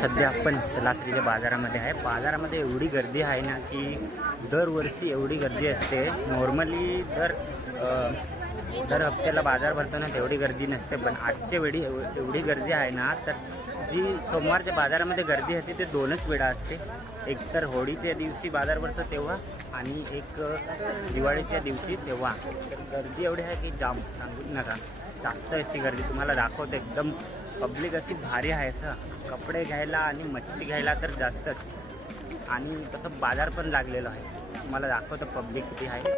सध्या आपण तलासरीच्या बाजारामध्ये आहे. बाजारामध्ये एवढी गर्दी आहे ना की दरवर्षी एवढी गर्दी असते. नॉर्मली दर हप्त्याला बाजार भरतो ना तेवढी गर्दी नसते, पण आजच्या वेळी एवढी गर्दी आहे ना, तर जी सोमवारच्या बाजारामध्ये गर्दी होती ते दोनच वेळा असते. एक तर होळीच्या दिवशी बाजार भरतो तेव्हा आणि एक दिवाळीच्या दिवशी तेव्हा. तर गर्दी एवढी आहे की जाम सांगू नका. जास्त अशी गर्दी तुम्हाला दाखवते. एकदम पब्लिक अशी भारी आहे. असं कपडे घ्यायला आणि मच्छी घ्यायला तर जास्तच, आणि तसं बाजार पण लागलेलं आहे. तुम्हाला दाखवतं पब्लिक किती आहे.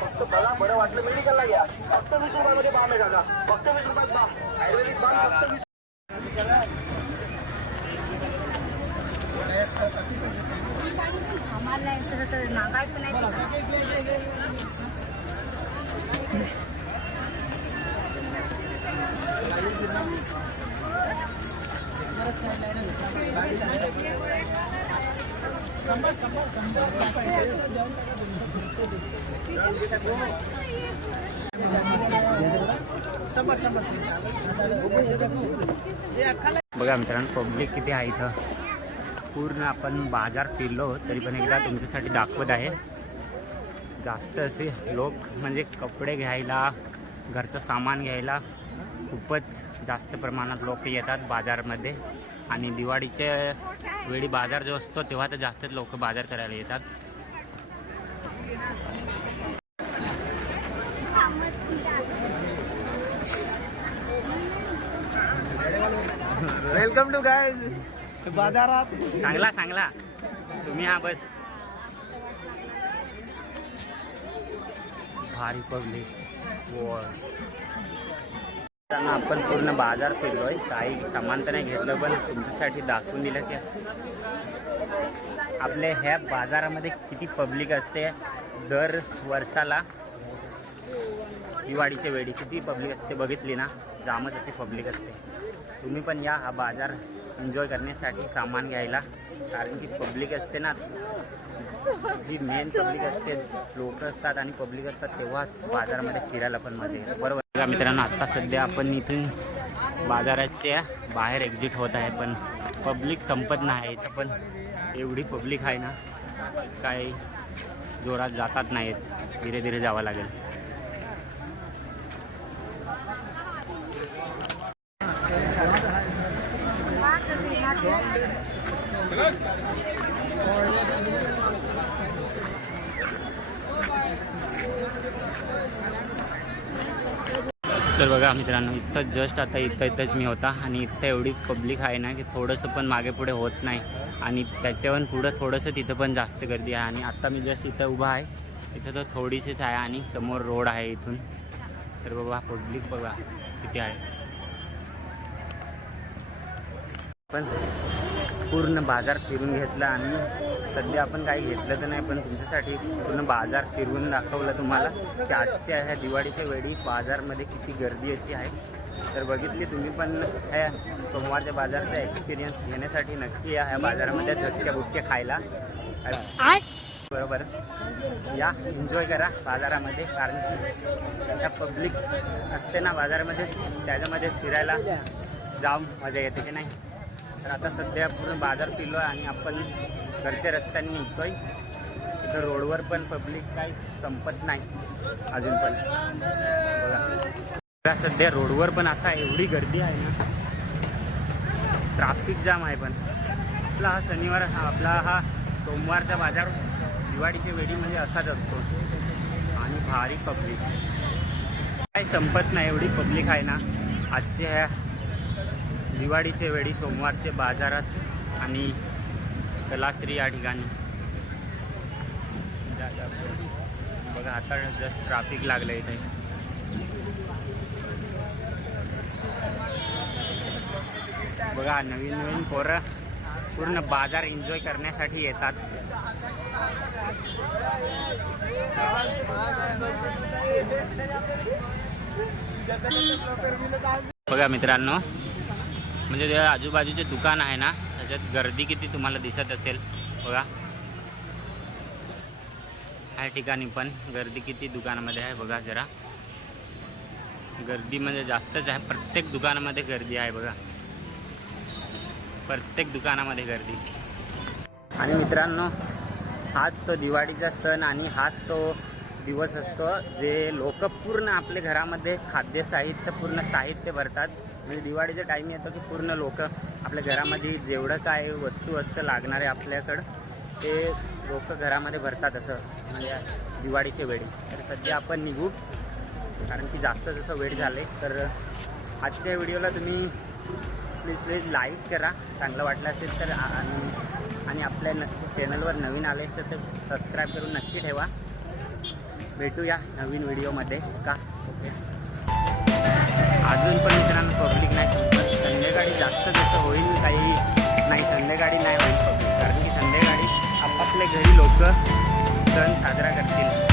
फक्त बघा, बरं वाटलं मेडिकलला घ्या. फक्त 20 रुपयामध्ये बाम आहे दादा. फक्त 20 रुपयात बाम. आयुर्वेदिक बाम फक्त 20. बघा मित्रांनो पब्लिक किती आहे इथं. पूर्ण आपण बाजार फिरलो तरी पण एकदा तुमच्यासाठी दाखवत आहे. जास्त असे लोक म्हणजे कपडे घ्यायला, घरचं सामान घ्यायला खूपच जास्त प्रमाणात लोक येतात बाजारमध्ये. आणि दिवाळीच्या वेळी बाजार जो असतो तेव्हा तर जास्तच लोक बाजार करायला येतात. वेलकम टू गाइस बाजारात. सांगला तुम्ही. हा बस भारी पब्लिक. आपण पूर्ण बाजार फिरलोय. काही सामान तर नाही घेतलं पण तुमच्यासाठी दाखवून दिलं की आपल्या ह्या बाजारामध्ये किती पब्लिक असते दर वर्षाला. दिवाळीच्या वेळी किती पब्लिक असते बघितली ना, जामच अशी पब्लिक असते. तुम्ही पण या हा बाजार एन्जॉय करण्यासाठी सामान घ्यायला, कारण की पब्लिक असते ना, जी मेन पब्लिक असते, लोक असतात आणि पब्लिक असतात, तेव्हाच बाजारामध्ये फिरायला पण मजा येते. बरोबर का मित्रांनो, आत्ता सध्या आपण इथून बाजाराच्या बाहेर एक्झिट होत आहे, पण पब्लिक संपत नाही. तर पण एवढी पब्लिक आहे ना, काय जोरात जातात नाहीत, धीरे धीरे जावं लागेल. तर बघा मित्रांनो, इथं जस्ट आता इथंच मी होता आणि इथं एवढी पब्लिक आहे ना की थोडंसं पण मागे पुढे होत नाही. आणि त्याच्यावर पुढं थोडंसं तिथं पण जास्त गर्दी आहे. आणि आत्ता मी जस्ट इथं उभा आहे, इथं तर थोडीशीच आहे आणि समोर रोड आहे इथून. तर बघा पब्लिक बघा किती आहे. पण पूर्ण बाजार फिरून घेतला आणि सध्या आपण काही घेतलं तर नाही, पण तुमच्यासाठी पूर्ण बाजार फिरवून दाखवलं तुम्हाला की आजच्या ह्या दिवाळीच्या वेळी बाजारमध्ये किती गर्दी अशी आहे. तर बघितली तुम्ही पण ह्या सोमवारच्या बाजारचा एक्सपिरियन्स घेण्यासाठी नक्की या ह्या बाजारामध्ये झटक्या बुटक्या खायला. बरोबर या, एन्जॉय करा बाजारामध्ये, कारण की त्या पब्लिक असते ना बाजारामध्ये, त्याच्यामध्ये फिरायला जाम मजा येते की नाही. तर आता सध्या पूर्ण बाजार फिरलो आणि आपण घरच्या रस्त्याने निघतोय. इथं रोडवर पण पब्लिक काही संपत नाही अजून पण. बघा सध्या रोडवर पण आता एवढी गर्दी आहे ना, ट्रॅफिक जाम आहे. पण आपला हा शनिवार, आपला हा सोमवारचा बाजार दिवाळीच्या वेळी म्हणजे असाच असतो आणि भारी पब्लिक काही संपत नाही. एवढी पब्लिक आहे ना आजच्या ह्या दिवाळीच्या वेळी सोमवारच्या बाजारात आणि कलाश्री या ठिकाणी. बघा आता जस्ट ट्रॅफिक लागलं इथे. बघा नवीन नवीन पोरं पूर्ण बाजार एन्जॉय करण्यासाठी येतात. बघा मित्रांनो, म्हणजे जे आजूबाजूचे दुकान आहे ना, त्याच्यात गर्दी किती तुम्हाला दिसत असेल. बघा ह्या ठिकाणी पण गर्दी किती दुकानामध्ये आहे. बघा जरा गर्दी म्हणजे जास्तच आहे. प्रत्येक दुकानामध्ये गर्दी आहे. बघा प्रत्येक दुकानामध्ये गर्दी. आणि मित्रांनो, हाच तो दिवाळीचा सण आणि हाच तो दिवस असतो जे लोक पूर्ण आपल्या घरामध्ये खाद्य साहित्य, पूर्ण साहित्य भरतात. म्हणजे दिवाळीचा टाईम येतो की पूर्ण लोक आपल्या घरामध्ये जेवढं काय वस्तू असतं लागणारे आपल्याकडं, ते लोक घरामध्ये भरतात असं म्हणजे दिवाळीच्या वेळी. तर सध्या आपण निघू, कारण की जास्त जसं वेळ झाले. तर आजच्या व्हिडिओला तुम्ही प्लीज लाईक करा, चांगलं वाटलं असेल तर. आणि आपल्या चॅनलवर नवीन आले असेल तर सबस्क्राईब करून नक्की ठेवा. भेटूया नवीन व्हिडिओमध्ये का. ओके. अजून पण मित्रांनो पब्लिक नाही संपत. संध्याकाळी जास्त जसं होईल काही नाही, संध्याकाळी नाही होईल पब्लिक, कारण की संध्याकाळी आपापल्या घरी लोक सण साजरा करतील.